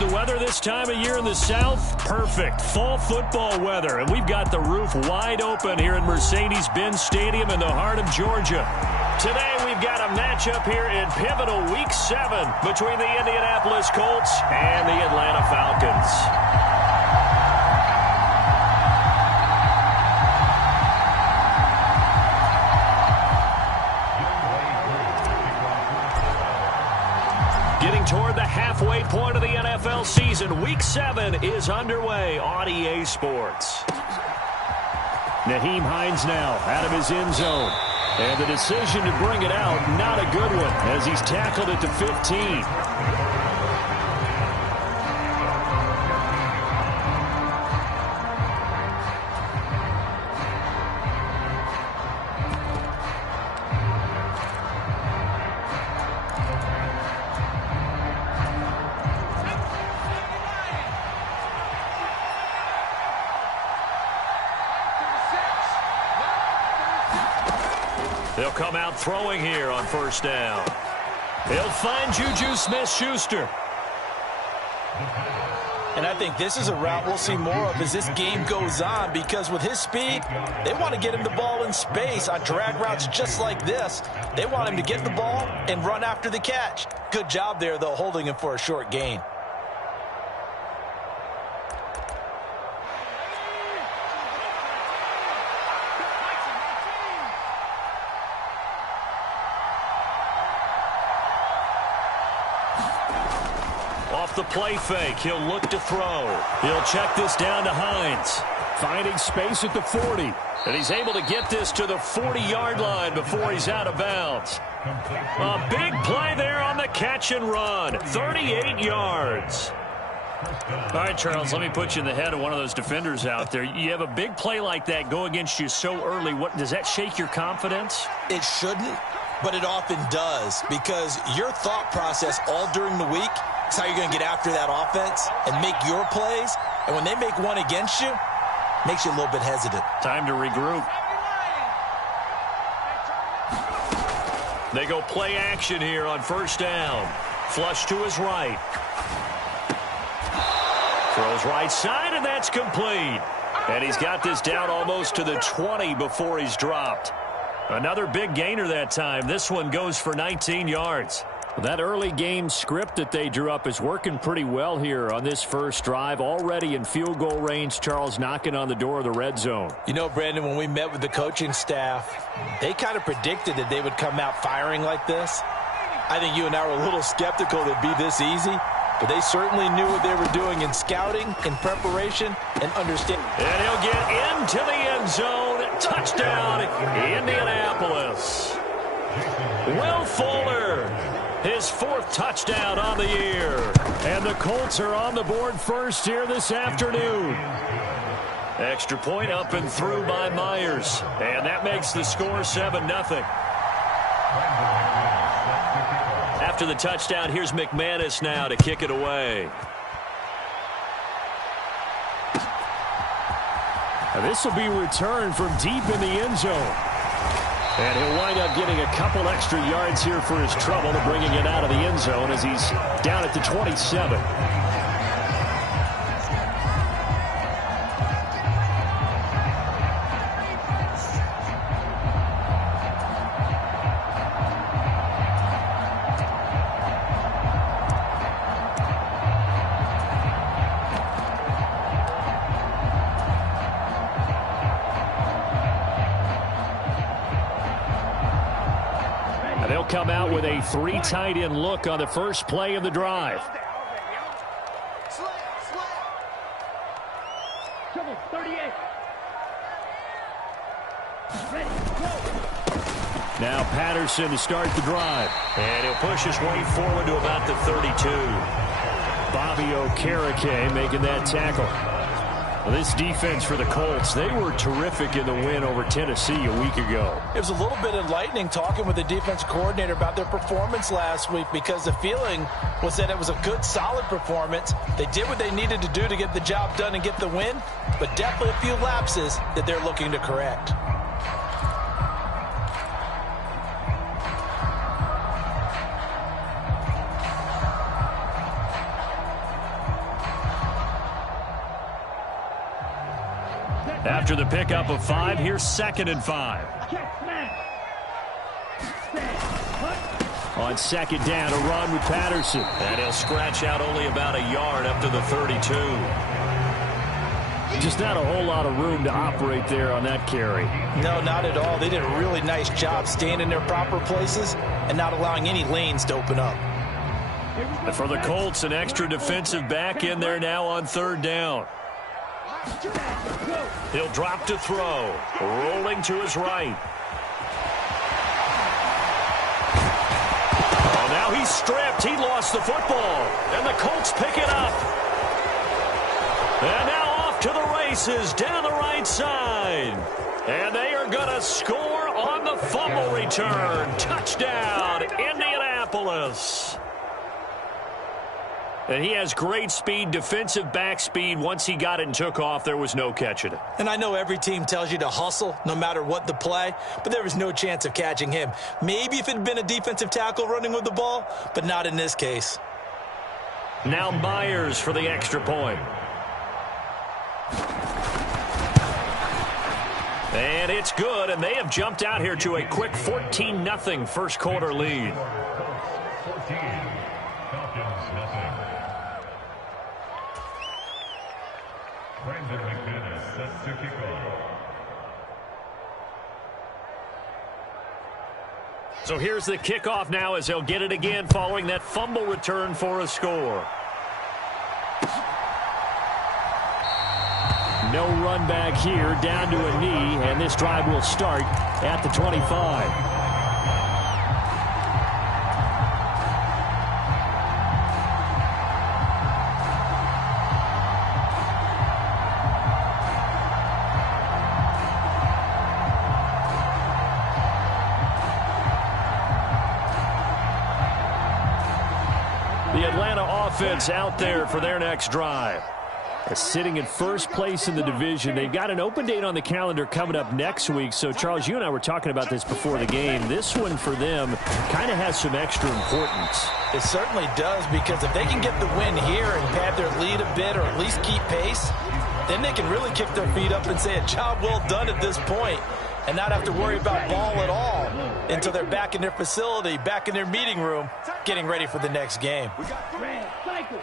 the weather this time of year in the South? Perfect. Fall football weather. And we've got the roof wide open here at Mercedes-Benz Stadium in the heart of Georgia. Today we've got a matchup here in pivotal Week 7 between the Indianapolis Colts and the Atlanta Falcons. Getting toward the halfway point of the NFL season, Week 7 is underway on EA Sports. Nyheim Hines now out of his end zone. And the decision to bring it out, not a good one, as he's tackled at the 15. They'll come out throwing here on first down. They'll find Juju Smith-Schuster. And I think this is a route we'll see more of as this game goes on, because with his speed, they want to get him the ball in space on drag routes just like this. They want him to get the ball and run after the catch. Good job there, though, holding him for a short gain. Off the play fake, he'll look to throw. He'll check this down to Hines. Finding space at the 40. And he's able to get this to the 40-yard line before he's out of bounds. A big play there on the catch and run. 38 yards. All right, Charles, let me put you in the head of one of those defenders out there. You have a big play like that go against you so early. Does that shake your confidence? It shouldn't, but it often does, because your thought process all during the week is how you're going to get after that offense and make your plays. And when they make one against you, makes you a little bit hesitant. Time to regroup. They go play action here on first down. Flush to his right. Throws right side, and that's complete. And he's got this down almost to the 20 before he's dropped. Another big gainer that time. This one goes for 19 yards. That early game script that they drew up is working pretty well here on this first drive. Already in field goal range, Charles, knocking on the door of the red zone. You know, Brandon, when we met with the coaching staff, they kind of predicted that they would come out firing like this. I think you and I were a little skeptical it'd be this easy, but they certainly knew what they were doing in scouting, in preparation, and understanding. And he'll get into the end zone. Touchdown, Indianapolis. Will Fuller, his 4th touchdown on the year. And the Colts are on the board first here this afternoon. Extra point up and through by Myers. And that makes the score 7-0. After the touchdown, here's McManus now to kick it away. And this will be returned from deep in the end zone. And he'll wind up getting a couple extra yards here for his trouble to bringing it out of the end zone as he's down at the 27. They'll come out with a 3 tight end look on the first play of the drive. Now Patterson to start the drive. And he'll push his way forward to about the 32. Bobby Okereke making that tackle. Well, this defense for the Colts, they were terrific in the win over Tennessee a week ago. It was a little bit enlightening talking with the defense coordinator about their performance last week, because the feeling was that it was a good, solid performance. They did what they needed to do to get the job done and get the win, but definitely a few lapses that they're looking to correct. After the pickup of 5, here's 2nd and 5. On 2nd down, a run with Patterson. And he'll scratch out only about a yard up to the 32. Just not a whole lot of room to operate there on that carry. No, not at all. They did a really nice job staying in their proper places and not allowing any lanes to open up. And for the Colts, an extra defensive back in there now on 3rd down. He'll drop to throw. Rolling to his right. Oh, now he's stripped. He lost the football. And the Colts pick it up. And now off to the races down the right side. And they are going to score on the fumble return. Touchdown, Indianapolis. And he has great speed, defensive back speed. Once he got it and took off, there was no catching it. And I know every team tells you to hustle no matter what the play, but there was no chance of catching him. Maybe if it had been a defensive tackle running with the ball, but not in this case. Now Myers for the extra point. And it's good, and they have jumped out here to a quick 14-0 first quarter lead. So here's the kickoff now as he'll get it again following that fumble return for a score. No run back here, down to a knee, and this drive will start at the 25. The Atlanta offense out there for their next drive. Sitting in first place in the division. They've got an open date on the calendar coming up next week. So, Charles, you and I were talking about this before the game. This one for them kind of has some extra importance. It certainly does, because if they can get the win here and pad their lead a bit or at least keep pace, then they can really kick their feet up and say a job well done at this point and not have to worry about ball at all until they're back in their facility, back in their meeting room, getting ready for the next game. We got red cycle.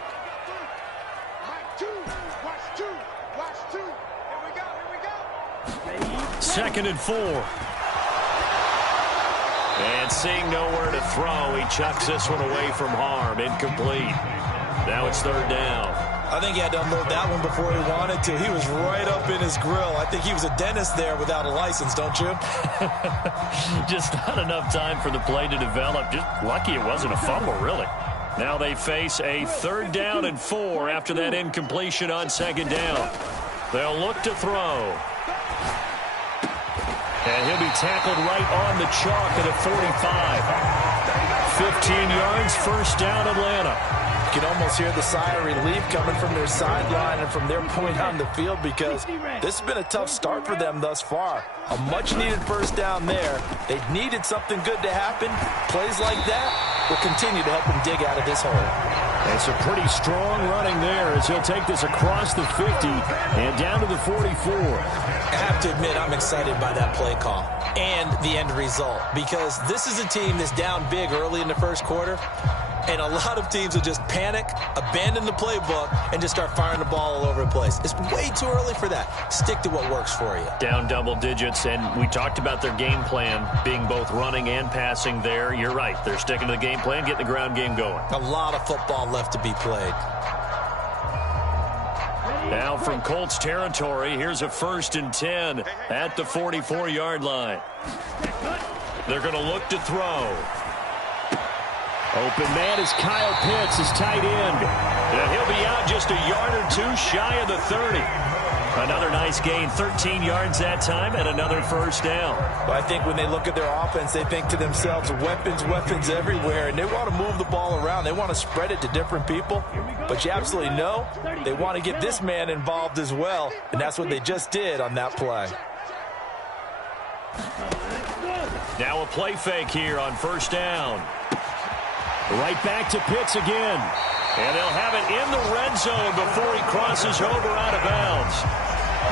Second and 4. And seeing nowhere to throw, he chucks this one away from harm. Incomplete. Now it's 3rd down. I think he had to unload that one before he wanted to. He was right up in his grill. I think he was a dentist there without a license, don't you? Just not enough time for the play to develop. Just lucky it wasn't a fumble, really. Now they face a 3rd down and 4 after that incompletion on 2nd down. They'll look to throw. And he'll be tackled right on the chalk at a 45. 15 yards, first down, Atlanta. You can almost hear the sigh of relief coming from their sideline and from their point on the field, because this has been a tough start for them thus far. A much-needed first down there. They needed something good to happen. Plays like that will continue to help them dig out of this hole. It's a pretty strong running there as he'll take this across the 50 and down to the 44. I have to admit, I'm excited by that play call and the end result, because this is a team that's down big early in the first quarter, and a lot of teams will just panic, abandon the playbook, and just start firing the ball all over the place. It's way too early for that. Stick to what works for you. Down double digits, and we talked about their game plan being both running and passing there. You're right. They're sticking to the game plan, getting the ground game going. A lot of football left to be played. Now from Colts territory, here's a 1st and 10 at the 44-yard line. They're going to look to throw. Open man is Kyle Pitts, his tight end. And he'll be out just a yard or two shy of the 30. Another nice gain, 13 yards that time, and another first down. Well, I think when they look at their offense, they think to themselves, weapons, weapons everywhere, and they want to move the ball around. They want to spread it to different people. But you absolutely know they want to get this man involved as well, and that's what they just did on that play. Now a play fake here on first down. Right back to Pitts again. And they'll have it in the red zone before he crosses over out of bounds.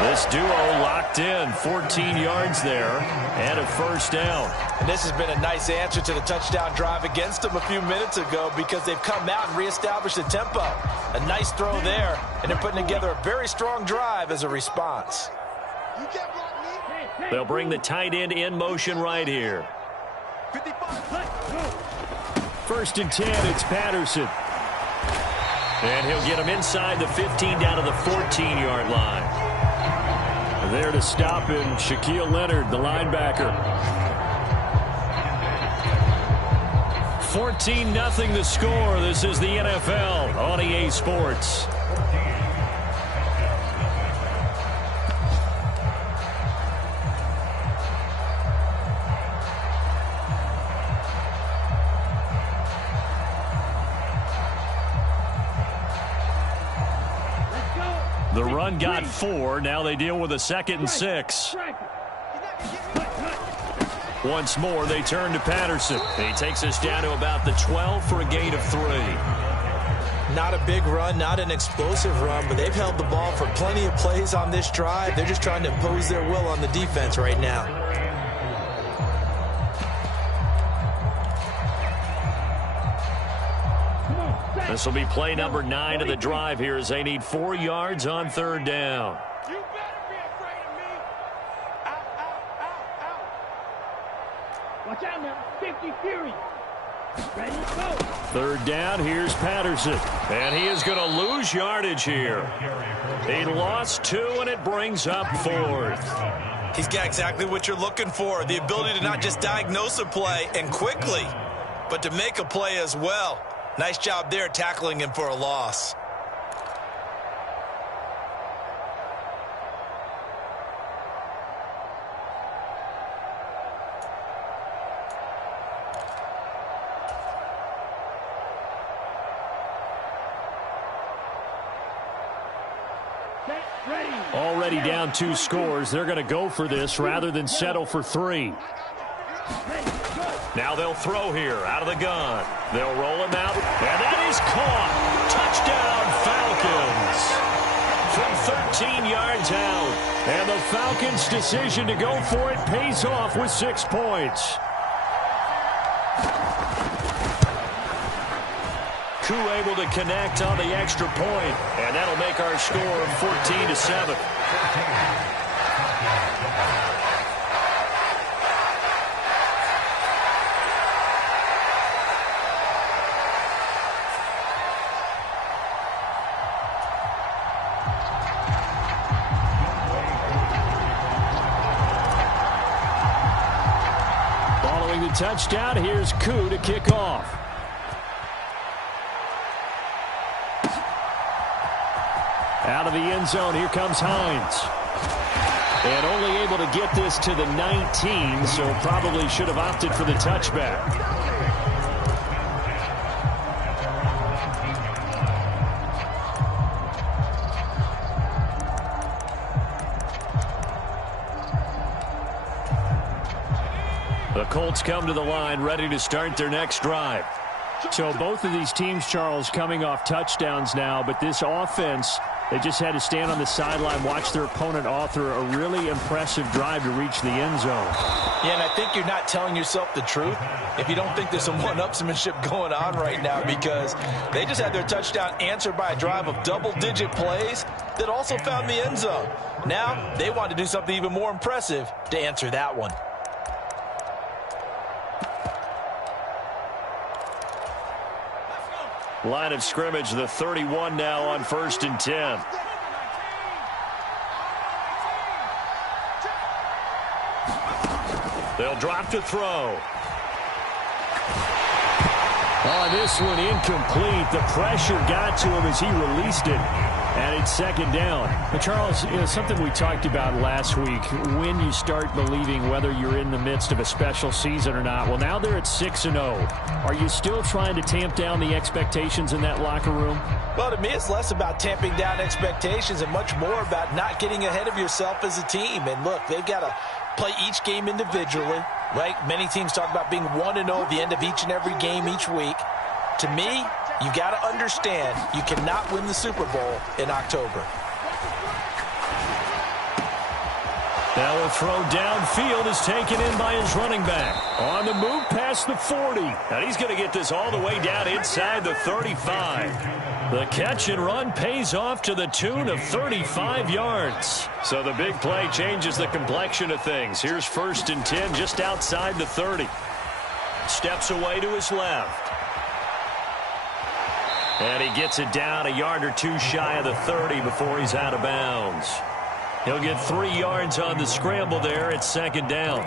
This duo locked in, 14 yards there, and a first down. And this has been a nice answer to the touchdown drive against them a few minutes ago because they've come out and reestablished the tempo. A nice throw there, and they're putting together a very strong drive as a response. They'll bring the tight end in motion right here. 1st and 10, it's Patterson. And he'll get him inside the 15 down to the 14-yard line. There to stop him, Shaquille Leonard, the linebacker. 14-0 the score. This is the NFL on EA Sports. The run got 4. Now they deal with a 2nd and 6. Once more, they turn to Patterson. He takes us down to about the 12 for a gain of 3. Not a big run, not an explosive run, but they've held the ball for plenty of plays on this drive. They're just trying to impose their will on the defense right now. This will be play number 9 of the drive here as they need 4 yards on 3rd down. You better be afraid of me. Out. Watch out now. 50 Fury. Ready to go. 3rd down, here's Patterson. And he is going to lose yardage here. He lost 2, and it brings up 4th. He's got exactly what you're looking for, the ability to not just diagnose a play and quickly, but to make a play as well. Nice job there tackling him for a loss. Already down 2 scores. They're going to go for this rather than settle for 3. Now they'll throw here out of the gun. They'll roll him out, and that is caught. Touchdown, Falcons. From 13 yards out. And the Falcons' decision to go for it pays off with 6 points. Koo able to connect on the extra point, and that'll make our score 14-7. Following the touchdown, here's Koo to kick off. Out of the end zone, here comes Hines. And only able to get this to the 19, so probably should have opted for the touchback. The Colts come to the line, ready to start their next drive. So both of these teams, Charles, coming off touchdowns now, but this offense, they just had to stand on the sideline, watch their opponent author a really impressive drive to reach the end zone. Yeah, and I think you're not telling yourself the truth if you don't think there's some one-upsmanship going on right now, because they just had their touchdown answered by a drive of double-digit plays that also found the end zone. Now they want to do something even more impressive to answer that one. Line of scrimmage, the 31 now on 1st and 10. They'll drop to throw. Oh, this one incomplete. The pressure got to him as he released it. And it's 2nd down. But Charles, something we talked about last week, when you start believing whether you're in the midst of a special season or not. Well, now they're at 6-0. Are you still trying to tamp down the expectations in that locker room? Well, to me, it's less about tamping down expectations and much more about not getting ahead of yourself as a team. And look, they've got to play each game individually, right? Many teams talk about being 1-0 at the end of each and every game each week. To me, you got to understand you cannot win the Super Bowl in October. Now a throw downfield is taken in by his running back. On the move past the 40. And he's going to get this all the way down inside the 35. The catch and run pays off to the tune of 35 yards. So the big play changes the complexion of things. Here's 1st and 10 just outside the 30. Steps away to his left. And he gets it down a yard or two shy of the 30 before he's out of bounds. He'll get 3 yards on the scramble there. It's 2nd down.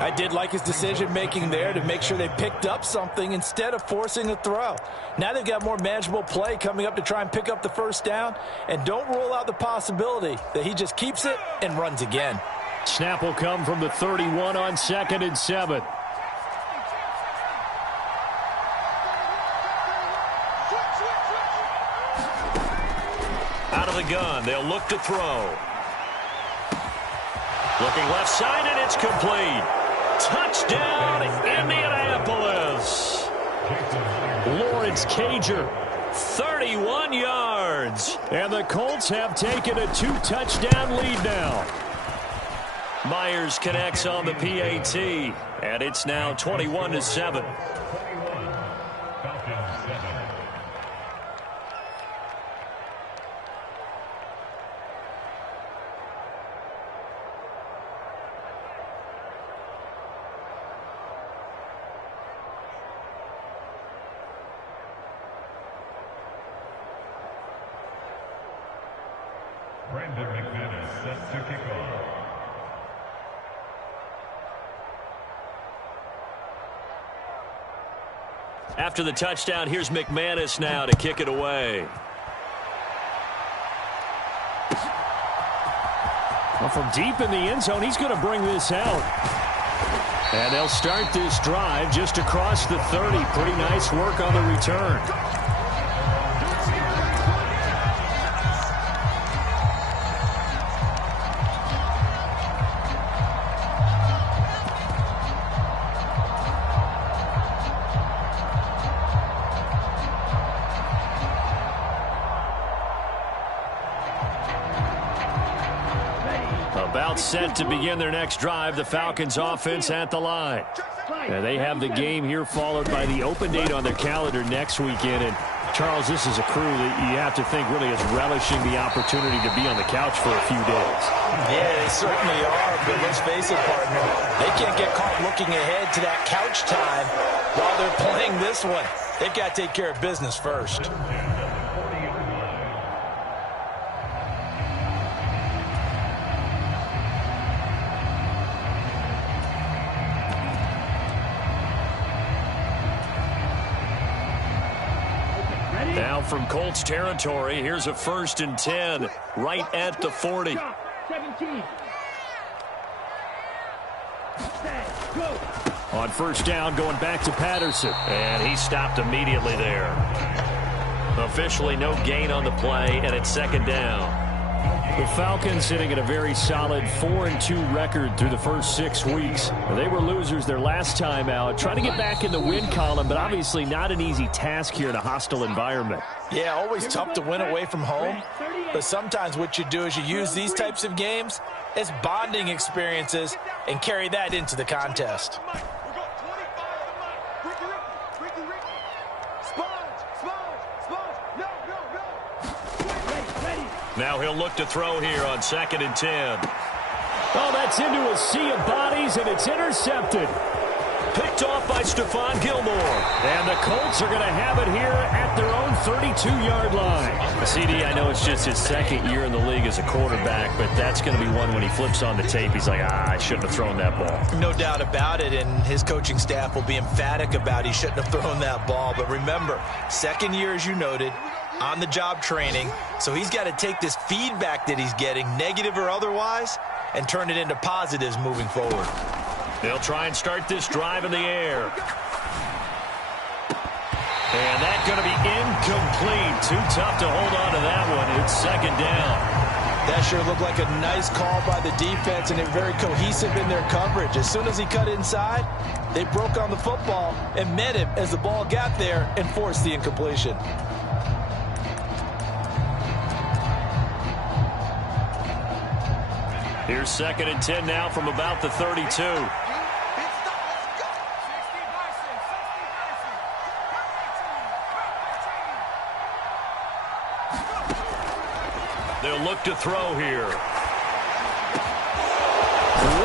I did like his decision-making there to make sure they picked up something instead of forcing a throw. Now they've got more manageable play coming up to try and pick up the 1st down. And don't rule out the possibility that he just keeps it and runs again. Snap will come from the 31 on 2nd and 7. Out of the gun, they'll look to throw. Looking left side, and it's complete. Touchdown, Indianapolis. Lawrence Cager, 31 yards. And the Colts have taken a 2-touchdown lead now. Myers connects on the PAT, and it's now 21-7. Set to kick off. After the touchdown, here's McManus now to kick it away. Well, from deep in the end zone, he's going to bring this out. And they'll start this drive just across the 30. Pretty nice work on the return. About set to begin their next drive. The Falcons offense at the line. And they have the game here followed by the open date on their calendar next weekend. And Charles, this is a crew that you have to think really is relishing the opportunity to be on the couch for a few days. Yeah, they certainly are, but let's face it, partner. They can't get caught looking ahead to that couch time while they're playing this one. They've got to take care of business first. Now from Colts territory, here's a 1st and 10 right at the 40. 17. On 1st down, going back to Patterson. And he stopped immediately there. Officially no gain on the play, and it's 2nd down. The Falcons sitting at a very solid 4-2 record through the first 6 weeks. They were losers their last time out, trying to get back in the win column, but obviously not an easy task here in a hostile environment. Yeah, always tough to win away from home, but sometimes what you do is you use these types of games as bonding experiences and carry that into the contest. Now he'll look to throw here on 2nd and 10. Oh, that's into a sea of bodies, and it's intercepted. Picked off by Stephon Gilmore. And the Colts are going to have it here at their own 32-yard line. CD, I know it's just his 2nd year in the league as a quarterback, but that's going to be one when he flips on the tape, he's like, I shouldn't have thrown that ball. No doubt about it, and his coaching staff will be emphatic about he shouldn't have thrown that ball. But remember, 2nd year, as you noted, on-the-job training, so he's got to take this feedback that he's getting, negative or otherwise, and turn it into positives moving forward. They'll try and start this drive in the air. And that's going to be incomplete. Too tough to hold on to that one. It's 2nd down. That sure looked like a nice call by the defense, and they're very cohesive in their coverage. As soon as he cut inside, they broke on the football and met him as the ball got there and forced the incompletion. Here's 2nd and 10 now from about the 32. They'll look to throw here.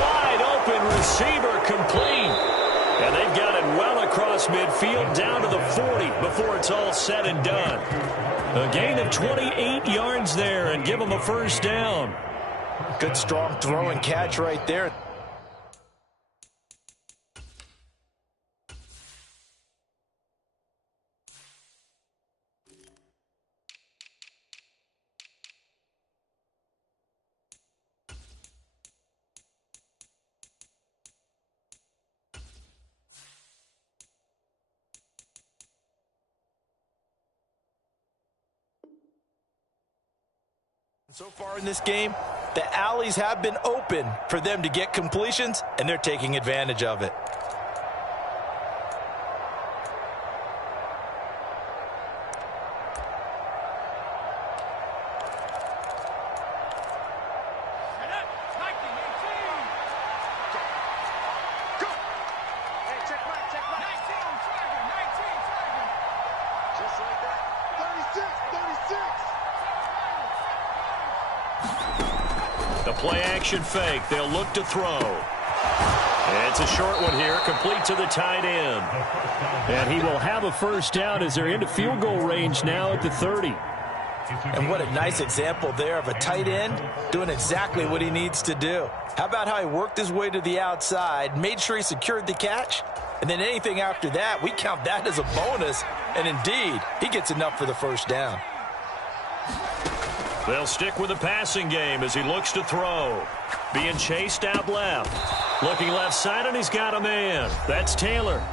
Wide open receiver, complete. And they've got it well across midfield down to the 40 before it's all said and done. A gain of 28 yards there and give them a first down. Good strong throw and catch right there. So far in this game, the alleys have been open for them to get completions, and they're taking advantage of it. The play-action fake. They'll look to throw. It's a short one here, complete to the tight end. And he will have a first down as they're into field goal range now at the 30. And what a nice example there of a tight end doing exactly what he needs to do. How about how he worked his way to the outside, made sure he secured the catch, and then anything after that, we count that as a bonus. And indeed, he gets enough for the first down. They'll stick with the passing game as he looks to throw. Being chased out left. Looking left side, and he's got a man. That's Taylor.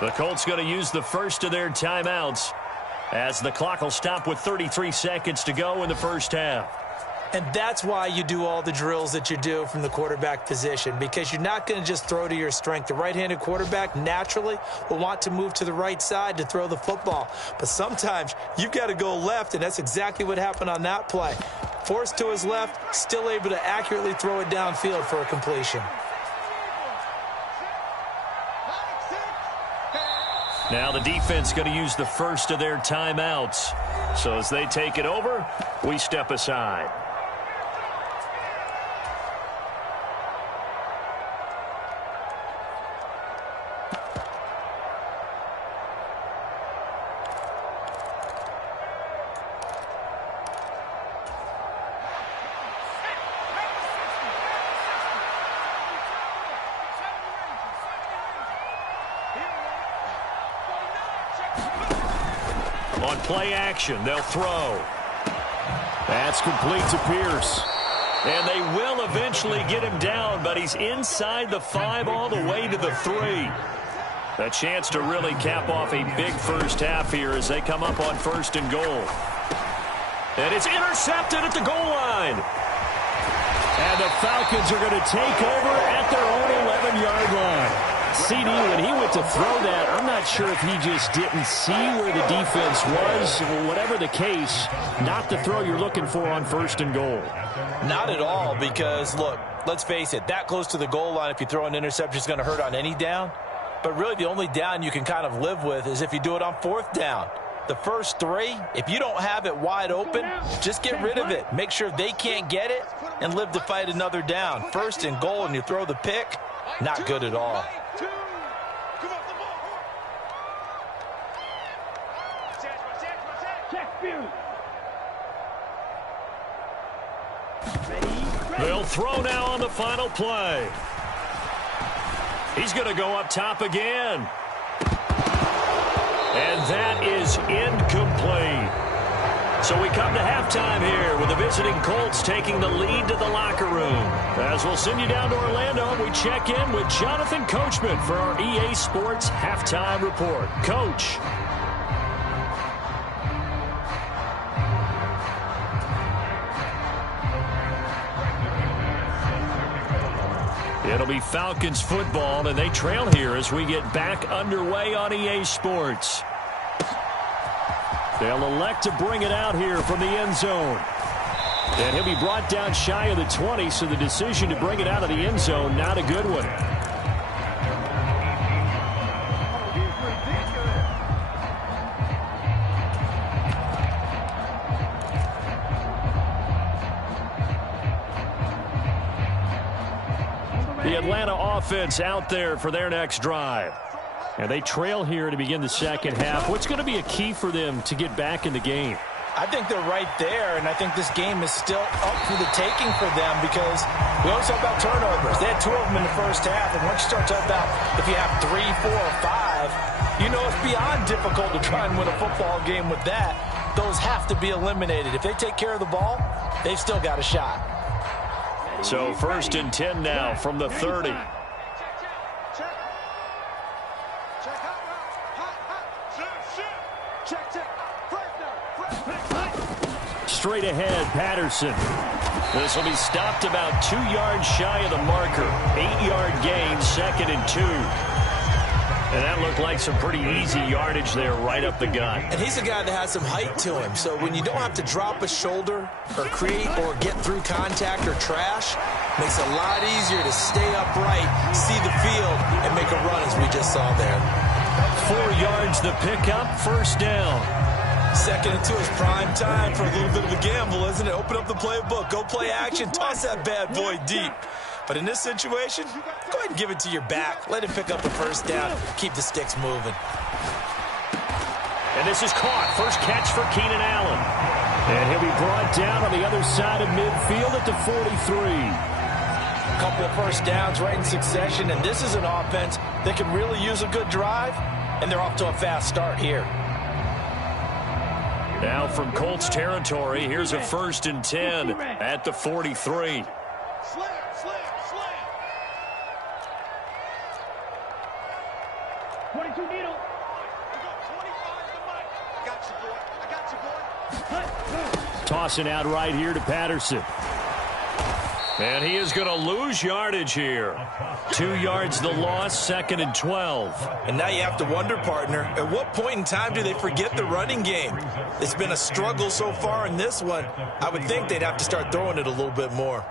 The Colts going to use the first of their timeouts as the clock will stop with 33 seconds to go in the first half. And that's why you do all the drills that you do from the quarterback position, because you're not going to just throw to your strength. The right-handed quarterback naturally will want to move to the right side to throw the football. But sometimes you've got to go left, and that's exactly what happened on that play. Forced to his left, still able to accurately throw it downfield for a completion. Now the defense going to use the first of their timeouts. So as they take it over, we step aside. On play action, they'll throw. That's complete to Pierce. And they will eventually get him down, but he's inside the 5 all the way to the 3. A chance to really cap off a big first half here as they come up on 1st and goal. And it's intercepted at the goal line. And the Falcons are going to take over at their own 11-yard line. CD, when he went to throw that, I'm not sure if he just didn't see where the defense was. Whatever the case, not the throw you're looking for on 1st and goal. Not at all, because, look, let's face it, that close to the goal line, if you throw an interception, is going to hurt on any down. But really, the only down you can kind of live with is if you do it on 4th down. The first 3, if you don't have it wide open, just get rid of it. Make sure they can't get it and live to fight another down. 1st and goal, and you throw the pick, not good at all. They'll throw now on the final play. He's going to go up top again. And that is incomplete. So we come to halftime here with the visiting Colts taking the lead to the locker room. As we'll send you down to Orlando, we check in with Jonathan Coachman for our EA Sports Halftime Report. Coach. It'll be Falcons football, and they trail here as we get back underway on EA Sports. They'll elect to bring it out here from the end zone. And he'll be brought down shy of the 20, so the decision to bring it out of the end zone, not a good one. The Atlanta offense out there for their next drive. And they trail here to begin the second half. What's going to be a key for them to get back in the game? I think they're right there, and I think this game is still up for the taking for them because we always talk about turnovers. They had 2 of them in the first half, and once you start talking about if you have 3, 4, or 5, you know it's beyond difficult to try and win a football game with that. Those have to be eliminated. If they take care of the ball, they've still got a shot. So 1st and 10 now from the 30. Straight ahead, Patterson. This will be stopped about 2 yards shy of the marker. 8-yard gain, 2nd and 2. And that looked like some pretty easy yardage there right up the gut. And he's a guy that has some height to him. So when you don't have to drop a shoulder or create or get through contact or trash, makes it a lot easier to stay upright, see the field, and make a run as we just saw there. 4 yards the pickup, 1st down. 2nd and 2 is prime time for a little bit of a gamble, isn't it? Open up the playbook, go play action, toss that bad boy deep. But in this situation, go ahead and give it to your back. Let him pick up the 1st down. Keep the sticks moving. And this is caught. First catch for Keenan Allen. And he'll be brought down on the other side of midfield at the 43. A couple of 1st downs right in succession, and this is an offense that can really use a good drive, and they're off to a fast start here. Now from Colts territory, here's a 1st and 10 at the 43. Slam. 22 needle. I got 25 to Mike. I got you, boy. Tossing out right here to Patterson. And he is going to lose yardage here. 2 yards the loss, 2nd and 12. And now you have to wonder, partner, at what point in time do they forget the running game? It's been a struggle so far in this one. I would think they'd have to start throwing it a little bit more.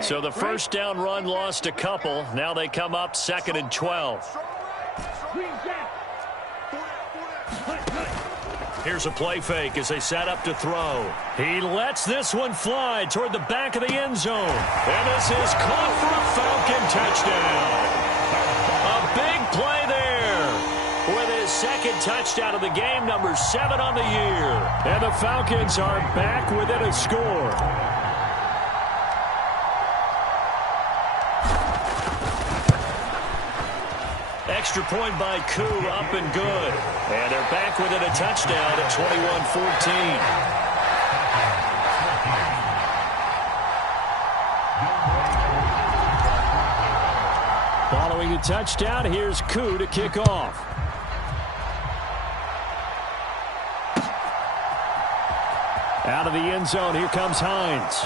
So the 1st down run lost a couple. Now they come up 2nd and 12. Here's a play fake as they set up to throw. He lets this one fly toward the back of the end zone. And this is caught for a Falcon touchdown. A big play there with his 2nd touchdown of the game, number 7 on the year. And the Falcons are back within a score. Extra point by Koo, up and good. And they're back within a touchdown at 21-14. Following the touchdown, here's Koo to kick off. Out of the end zone, here comes Hines.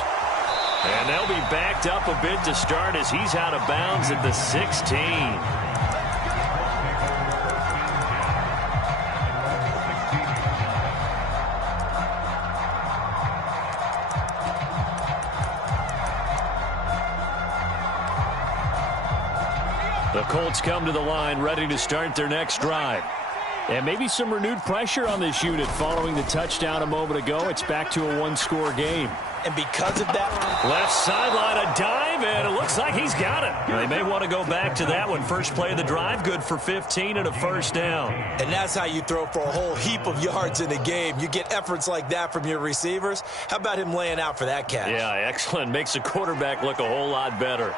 And they'll be backed up a bit to start as he's out of bounds at the 16. The Colts come to the line ready to start their next drive. And maybe some renewed pressure on this unit following the touchdown a moment ago. It's back to a 1-score game. And because of that, left sideline, a dive, and it looks like he's got it. They may want to go back to that one. First play of the drive, good for 15 and a 1st down. And that's how you throw for a whole heap of yards in a game. You get efforts like that from your receivers. How about him laying out for that catch? Yeah, excellent. Makes the quarterback look a whole lot better.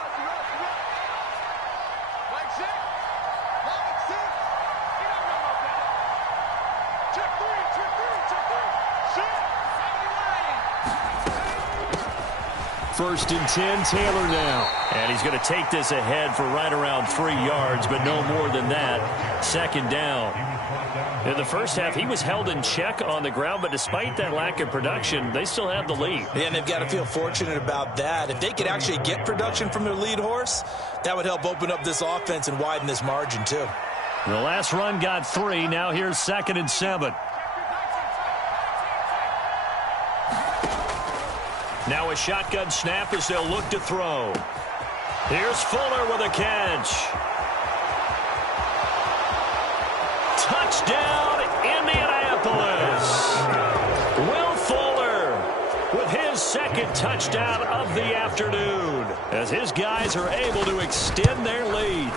First and 10, Taylor now. And he's going to take this ahead for right around 3 yards, but no more than that. 2nd down. In the first half, he was held in check on the ground, but despite that lack of production, they still have the lead. Yeah, and they've got to feel fortunate about that. If they could actually get production from their lead horse, that would help open up this offense and widen this margin too. The last run got 3. Now here's 2nd and 7. Now a shotgun snap as they'll look to throw. Here's Fuller with a catch. Touchdown, Indianapolis. Will Fuller with his 2nd touchdown of the afternoon as his guys are able to extend their lead.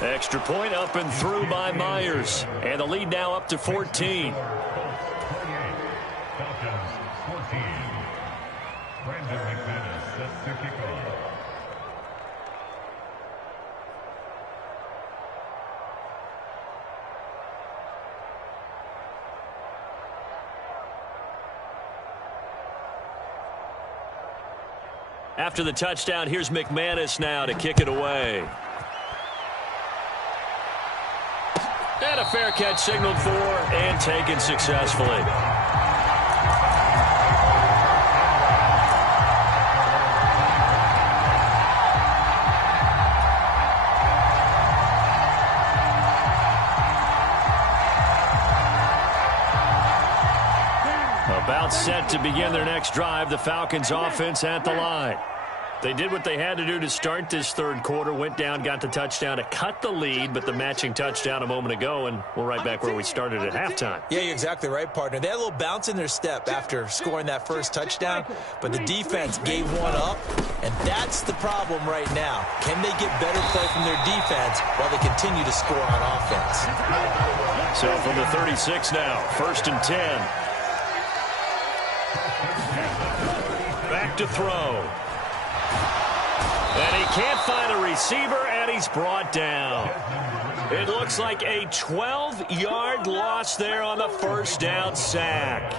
Extra point up and through by Myers. And the lead now up to 14. FALCONS 14. Brandon McManus sets to kick off. After the touchdown, here's McManus now to kick it away. And a fair catch signaled for and taken successfully. About set to begin their next drive, the Falcons offense at the line. They did what they had to do to start this 3rd quarter, went down, got the touchdown to cut the lead, but the matching touchdown a moment ago, and we're right back where we started at halftime. Yeah, you're exactly right, partner. They had a little bounce in their step after scoring that first touchdown, but the defense gave one up, and that's the problem right now. Can they get better play from their defense while they continue to score on offense? So from the 36 now, 1st and 10. Back to throw. And he can't find a receiver, and he's brought down. It looks like a 12-yard loss there on the 1st down sack.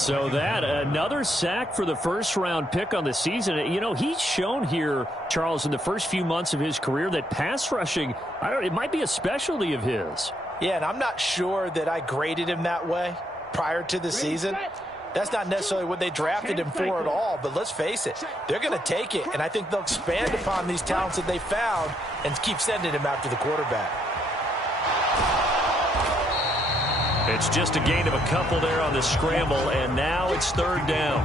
So that, another sack for the first-round pick on the season. You know, he's shown here, Charles, in the first few months of his career that pass rushing, it might be a specialty of his. Yeah, and I'm not sure that I graded him that way prior to the season. That's not necessarily what they drafted him for at all, but let's face it, they're going to take it, and I think they'll expand upon these talents that they found and keep sending him after the quarterback. It's just a gain of a couple there on the scramble, and now it's 3rd down.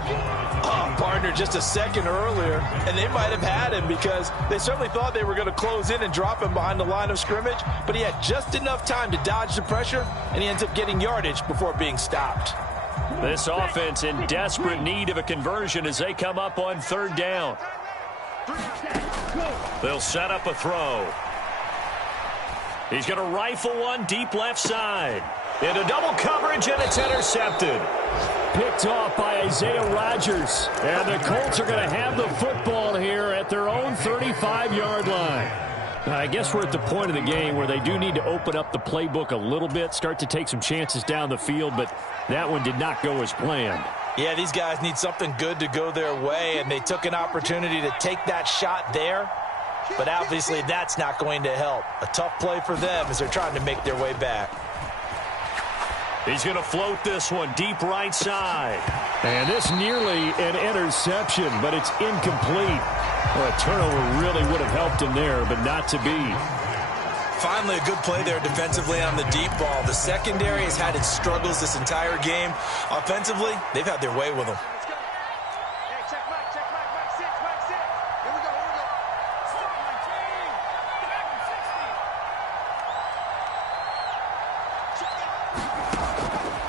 Oh, partner, just a second earlier, and they might have had him because they certainly thought they were going to close in and drop him behind the line of scrimmage, but he had just enough time to dodge the pressure, and he ends up getting yardage before being stopped. This offense in desperate need of a conversion as they come up on 3rd down. They'll set up a throw. He's going to rifle one deep left side. Into double coverage, and it's intercepted. Picked off by Isaiah Rodgers. And the Colts are going to have the football here at their own 35-yard line. I guess we're at the point of the game where they do need to open up the playbook a little bit, start to take some chances down the field, but that one did not go as planned. Yeah, these guys need something good to go their way, and they took an opportunity to take that shot there, but obviously that's not going to help. A tough play for them as they're trying to make their way back. He's going to float this one deep right side. And this nearly an interception, but it's incomplete. Well, a turnover really would have helped him there, but not to be. Finally, a good play there defensively on the deep ball. The secondary has had its struggles this entire game. Offensively, they've had their way with them.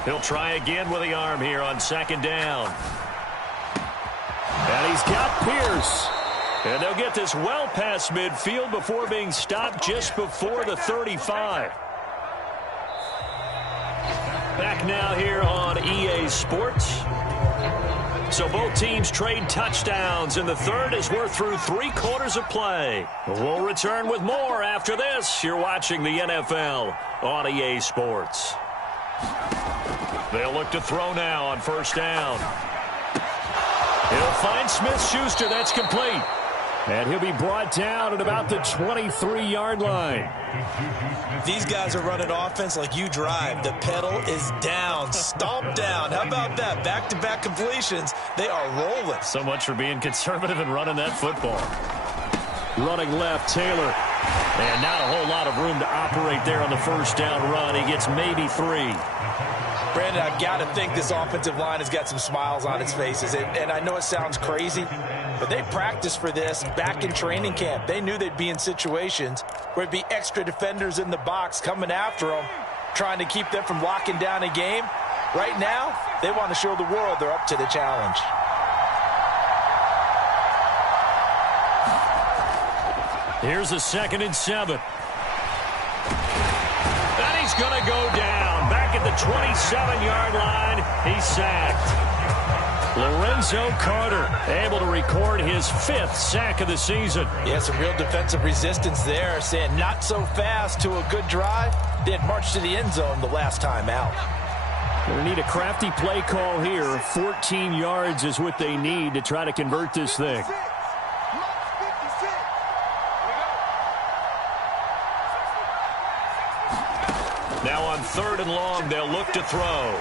He'll try again with the arm here on 2nd down. And he's got Pierce. And they'll get this well past midfield before being stopped just before the 35. Back now here on EA Sports. So both teams trade touchdowns in the 3rd as we're through 3 quarters of play. We'll return with more after this. You're watching the NFL on EA Sports. They'll look to throw now on 1st down. He'll find Smith-Schuster. That's complete. And he'll be brought down at about the 23-yard line. These guys are running offense like you drive. The pedal is down, stomped down. How about that? Back-to-back completions. They are rolling. So much for being conservative and running that football. Running left, Taylor. And not a whole lot of room to operate there on the first down run. He gets maybe 3. Brandon, I've got to think this offensive line has got some smiles on its faces. And I know it sounds crazy, but they practiced for this back in training camp. They knew they'd be in situations where it'd be extra defenders in the box coming after them, trying to keep them from locking down a game. Right now, they want to show the world they're up to the challenge. Here's a 2nd and 7. And he's going to go down. Back at the 27-yard line, he's sacked. Lorenzo Carter able to record his 5th sack of the season. Yeah, some real defensive resistance there, saying not so fast to a good drive. They had marched to the end zone the last time out. They need a crafty play call here. 14 yards is what they need to try to convert this thing. Now on 3rd and long, they'll look to throw.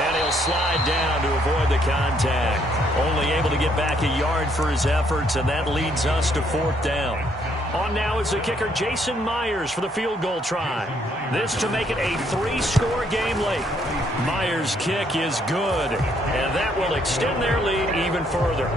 And he'll slide down to avoid the contact. Only able to get back a yard for his efforts, and that leads us to 4th down. On now is the kicker, Jason Myers, for the field goal try. This to make it a 3-score game late. Myers' kick is good, and that will extend their lead even further.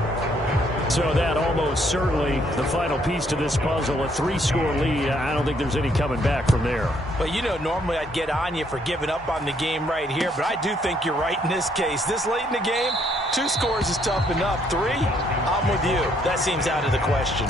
So that almost certainly the final piece to this puzzle, a 3-score lead. I don't think there's any coming back from there. Well, you know, normally I'd get on you for giving up on the game right here, but I do think you're right in this case. This late in the game, 2 scores is tough enough. 3, I'm with you. That seems out of the question.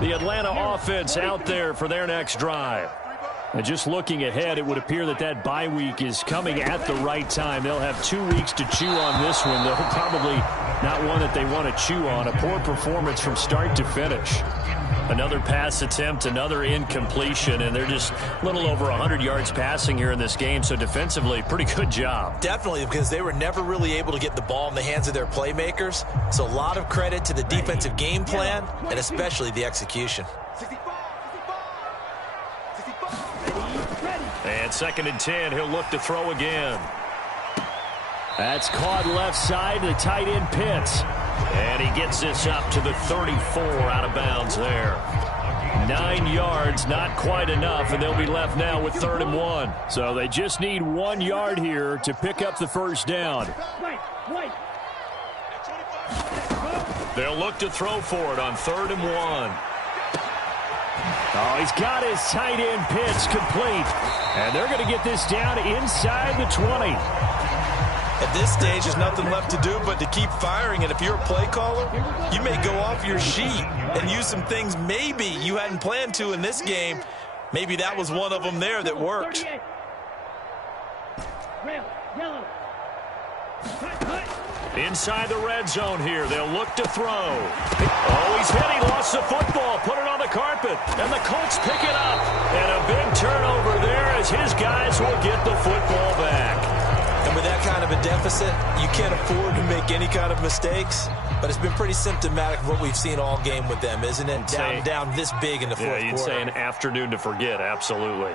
The Atlanta offense out there for their next drive. And just looking ahead, it would appear that that bye week is coming at the right time. They'll have 2 weeks to chew on this one, though probably not one that they want to chew on. A poor performance from start to finish. Another pass attempt, another incompletion, and they're just a little over 100 yards passing here in this game, so defensively, pretty good job. Definitely, because they were never really able to get the ball in the hands of their playmakers, so a lot of credit to the defensive game plan, and especially the execution. And 2nd and 10, he'll look to throw again. That's caught left side, the tight end Pitts. And he gets this up to the 34 out of bounds there. 9 yards, not quite enough, and they'll be left now with 3rd and 1. So they just need 1 yard here to pick up the first down. They'll look to throw for it on 3rd and 1. Oh, he's got his tight end Pitts complete. And they're going to get this down inside the 20. At this stage, there's nothing left to do but to keep firing. And if you're a play caller, you may go off your sheet and use some things maybe you hadn't planned to in this game. Maybe that was one of them there that worked. Inside the red zone here, they'll look to throw. Oh, he's hit. He lost the football. Put it on the carpet. And the Colts pick it up. And a big turnover there as his guys will get the football back. And with that kind of a deficit, you can't afford to make any kind of mistakes. But it's been pretty symptomatic of what we've seen all game with them, isn't it? Down this big in the fourth quarter. Yeah, you'd say an afternoon to forget, absolutely.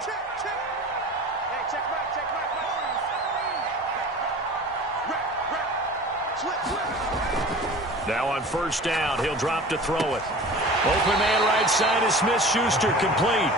Now on 1st down, he'll drop to throw it. Open man right side is Smith-Schuster, complete.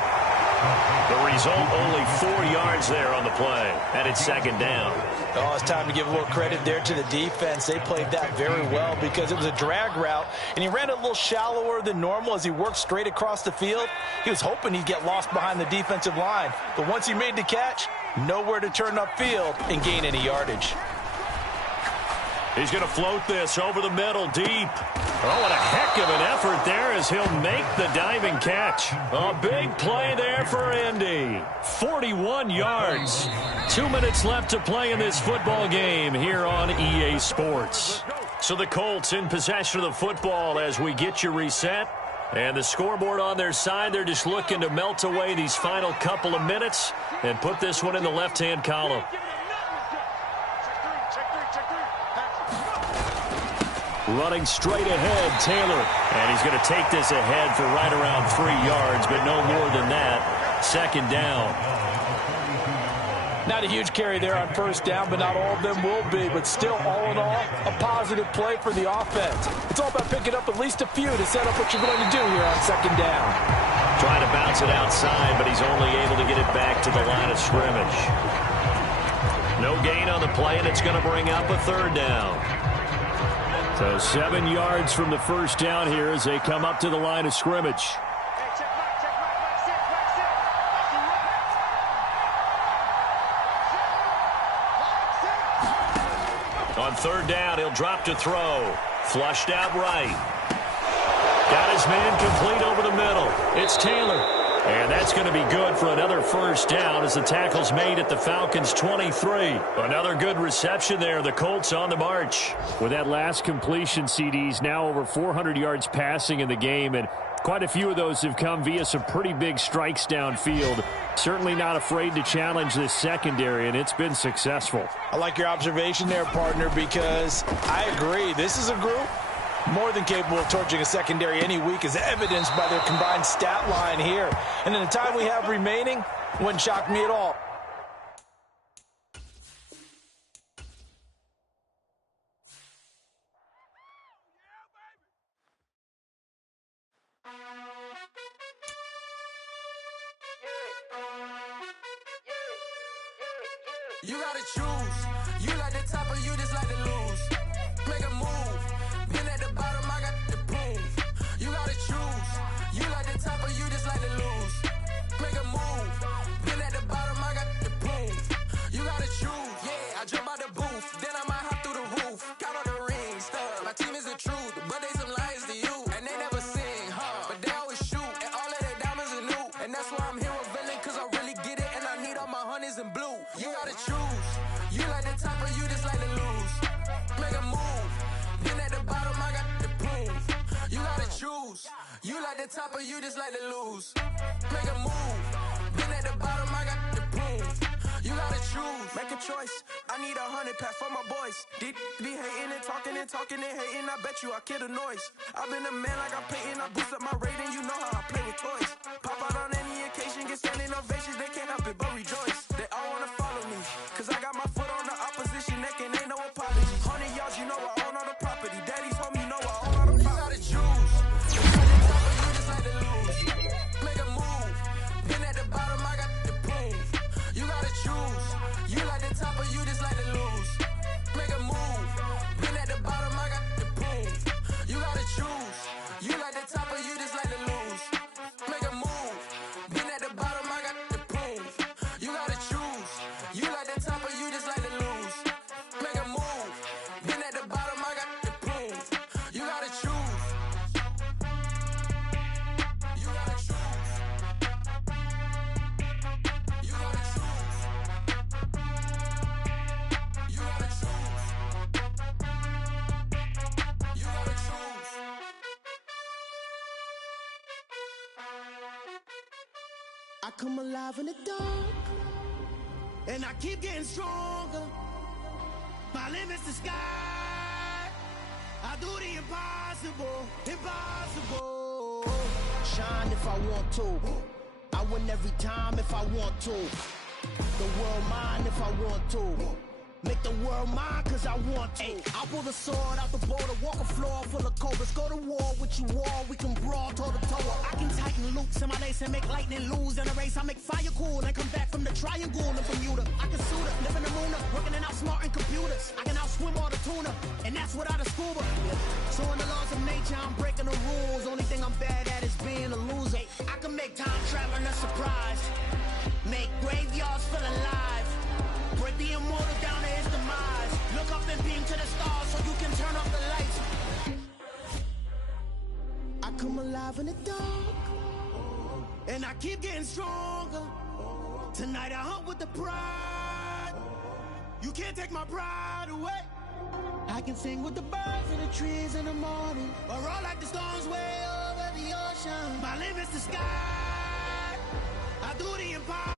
The result, only 4 yards there on the play. And it's 2nd down. Oh, it's time to give a little credit there to the defense. They played that very well because it was a drag route, and he ran a little shallower than normal as he worked straight across the field. He was hoping he'd get lost behind the defensive line. But once he made the catch, nowhere to turn upfield and gain any yardage. He's going to float this over the middle deep. Oh, what a heck of an effort there as he'll make the diving catch. A big play there for Indy. 41 yards. 2 minutes left to play in this football game here on EA Sports. So the Colts in possession of the football as we get you reset. And the scoreboard on their side, they're just looking to melt away these final couple of minutes and put this one in the left-hand column. Running straight ahead, Taylor. And he's going to take this ahead for right around 3 yards, but no more than that. Second down. Not a huge carry there on first down, but not all of them will be. But still, all in all, a positive play for the offense. It's all about picking up at least a few to set up what you're going to do here on second down. Trying to bounce it outside, but he's only able to get it back to the line of scrimmage. No gain on the play, and it's going to bring up a third down. So 7 yards from the first down here as they come up to the line of scrimmage. On third down, he'll drop to throw. Flushed out right. Got his man complete over the middle. It's Taylor. And that's going to be good for another first down as the tackle's made at the Falcons' 23. Another good reception there. The Colts on the march. With that last completion, CD's now over 400 yards passing in the game, and quite a few of those have come via some pretty big strikes downfield. Certainly not afraid to challenge this secondary, and it's been successful. I like your observation there, partner, because I agree. This is a group more than capable of torching a secondary any week, as evidenced by their combined stat line here. And in the time we have remaining, wouldn't shock me at all. You gotta choose. You like the top or you just like to lose. Make a move. Been at the bottom, I got the proof. You gotta choose. You like the top or you just like to lose. Make a move. Been at the bottom, I got the proof. You gotta choose. Yeah, I jump out the booth. Then I might hop through the roof. Count all the rings. My team is the truth, but they some liars to you. And they never sing, but they always shoot. And all of their diamonds are new. And that's why I'm here revealing, cause I really get it. And I need all my honeys in blue. You gotta choose. You like the top or you just like to lose. Make a move. Been at the bottom, I got the proof. You gotta choose. You like the top or you just like to lose. Make a move. Been at the bottom, I got the proof. You gotta choose. Make a choice. I need 100 pack for my boys. Deep be hating and talking and talking and hating. I bet you I kill the noise. I've been a man like I'm Peyton. I boost up my rating. You know how I play with toys. Pop out on any occasion, get standing ovations. They can't help it but rejoice. They all wanna follow me, cause I got my foot on the opposition neck and ain't no apology. 100 yards, you know I own all the property. Daddy's home, you know I own all the property. You gotta choose. You like the top or you just like to lose. Make a move. Been at the bottom, I got the proof. You gotta choose. You like the top or you just like to lose. Make a move. Been at the bottom, I got the proof. You gotta choose. You like the top or you just like to lose. Make a move. Been at the bottom, I got the proof. You gotta choose. You like the top or you just like to lose. Make a move. Been at the bottom, I got the proof. You gotta choose. You gotta choose. You gotta choose. You gotta choose. You gotta choose. I come alive in the dark, and I keep getting stronger. My limit's the sky. I do the impossible, impossible. Shine if I want to. I win every time if I want to. The world mine if I want to. Make the world mine cause I want to. I pull the sword out the border, walk a floor full of cobras. Go to war with you all, we can brawl toe to toe. I can tighten loops in my lace and make lightning lose in a race. I make fire cool and come back from the triangle in Bermuda. I can suit up, live in the moon, working and outsmarting computers. I can outswim all the tuna, and that's without a scuba. So in the laws of nature, I'm breaking the rules. Only thing I'm bad at is being a loser. I can make time traveling a surprise. Make graveyards feel alive. Break the immortal down to his demise. Look up and beam to the stars so you can turn off the lights. I come alive in the dark, and I keep getting stronger. Tonight I hunt with the pride. You can't take my pride away. I can sing with the birds and the trees in the morning, or roll like the storms way over the ocean. My limit's the sky. I do the impossible.